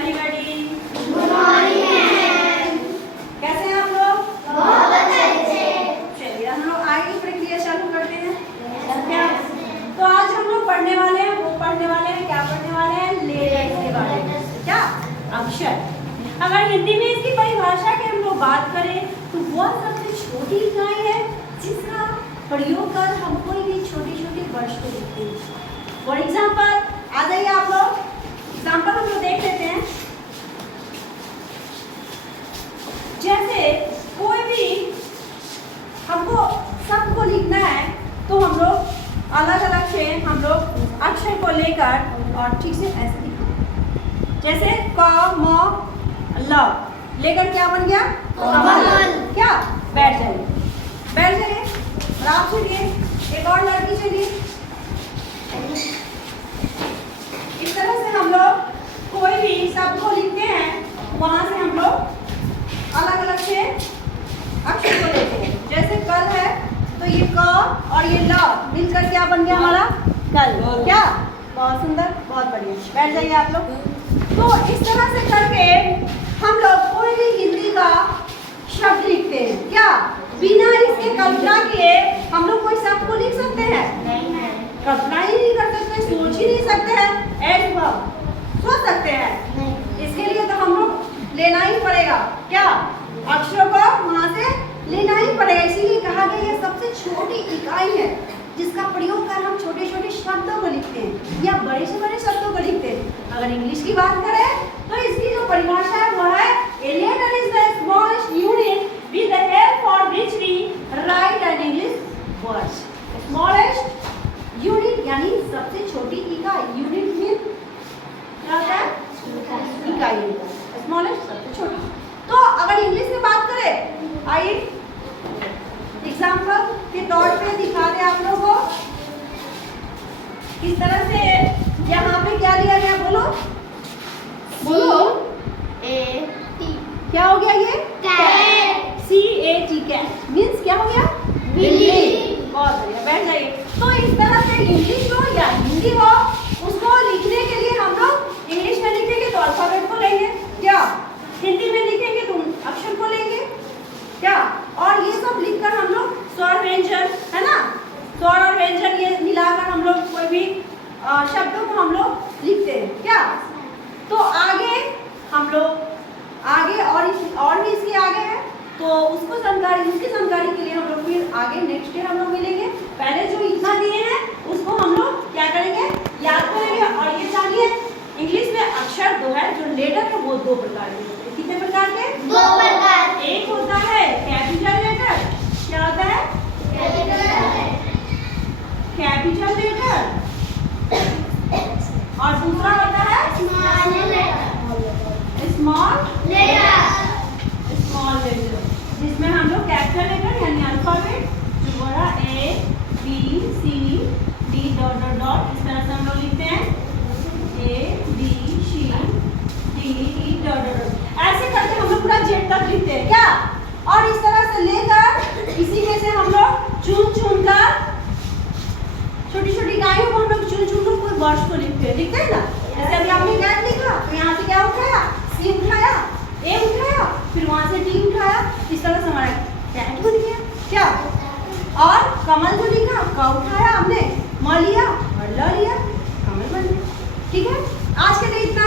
Everybody. Good morning. कैसे हैं आप लोग? बहुत अच्छे से। चलिए हम लोग आगे की प्रक्रिया चालू करते हैं। क्या? तो आज हम लोग पढ़ने वाले हैं, वो पढ़ने वाले हैं, क्या पढ़ने वाले हैं? लेटर्स के बारे में। क्या? अक्षर। अगर हिंदी में इसकी परिभाषा की हम लोग बात करें तो वह सबसे छोटी इकाई है जिसका प्रयोग कर हम कोई भी छोटी छोटी वर्ड्स को लिखते हैं। फॉर एग्जाम्पल, आ जाइए आप लोग, एग्जाम्पल हम लोग देख लेते हैं। जैसे कोई भी हमको शब्द को लिखना है तो हम लोग अलग अलग से हम लोग अक्षर को लेकर और ठीक से ऐसे लिखते। जैसे क म ल लेकर क्या बन गया? कमल। क्या? बैठ जाइए, बैठ जाइए। और आप चलिए, एक और लड़की चलिए। इस तरह से हम लोग कोई भी शब्द को लिखते हैं, वहां से हम लोग अलग अलग से अक्षर को लेते हैं। जैसे कल है तो ये क और ये ल मिलकर क्या बन गया हमारा? कल। क्या? बहुत सुंदर, बहुत बढ़िया। बैठ जाइए आप लोग। तो इस तरह से करके हम लोग कोई भी हिंदी का शब्द लिखते हैं। क्या? बिना इसके कल्पना किए हम लोग कोई शब्द को लिख सकते हैं? नहीं। कल्पना ही नहीं कर सकते, सोच ही नहीं सकते हैं। ऐसे सोच सकते हैं? नहीं। इसके लिए तो हम लोग लेना ही पड़ेगा। क्या? अक्षरों को वहां से लेना ही पड़ेगा। इसीलिए कहा गया ये सबसे छोटी इकाई है जिसका प्रयोग कर हम छोटे छोटे शब्दों को लिखते हैं या बड़े से बड़े शब्दों को लिखते हैं। अगर इंग्लिश की बात करें तो इसकी जो परिभाषा है वो है a letter is the smallest unit with the help for which we write an English words। smallest unit यानी सबसे छोटी इकाई। यूनिट मीन क्या होता है? इकाई। स्मॉलेस्ट सबसे छोटी। तो अगर इंग्लिश में बात करें, आइए एग्जाम्पल के तौर पे दिखा दे आप लोगों को किस तरह से। यहाँ पे क्या लिया गया? बोलो बोलो। CAT क्या हो गया ये? कैट। CAT कैट मीन्स क्या हो गया? बिल्ली। बहुत बढ़िया, बैठ जाइए। तो इस तरह से इंग्लिश हो या हिंदी हो, उसको लिखने के लिए हम लोग इंग्लिश में लिखेंगे तो अल्फाबेट को लेंगे। क्या? हिंदी में लिखेंगे तो अक्षर को लेंगे। क्या? और ये सब लिखकर हम लोग स्वर व्यंजन, है ना, स्वर और व्यंजन ये मिलाकर हम लोग कोई भी शब्दों को हम लोग लिखते हैं। क्या? तो आगे हम लोग और भी इसके आगे है तो उसको इसकी जानकारी के लिए हम लोग फिर आगे नेक्स्ट डे हम लोग मिलेंगे। पहले जो इतना दिए हैं उसको हम लोग क्या करेंगे? याद करेंगे। और ये जानिए इंग्लिश में अक्षर दो है, जो लेटर है वो दो प्रकार के होते हैं। कितने प्रकार के? दो प्रकार। एक होता है कैपिटल लेटर। क्या होता है? Capital letter. और दूसरा होता है स्मॉल लेटर। स्मॉल लेटर, जिसमें हम लोग कैपिटल लेटर यानी अल्फाबेट जो बड़ा A B C D dot dot dot इस तरह से हम लोग लिखते हैं। A B C D E dot dot dot ऐसे करके हम लोग पूरा जेड तक लिखते हैं। क्या? और इस तरह से लेकर इसी में से हम लोग चुन कर छोटी छोटी इकाइयों को हम लोग चुन कर कोई वर्ड्स को लिखते हैं ना। जैसे अभी आपने कैट लिखा तो यहाँ से क्या उठाया? C उठाया, A उठाया, फिर वहां से D उठाया। इस तरह से हमारा कैट बन गया। क्या? और कमल जो लिखा, क उठाया हमने, म लिया और ल लिया, कमल बन गया। ठीक है, आज के लिए इतना।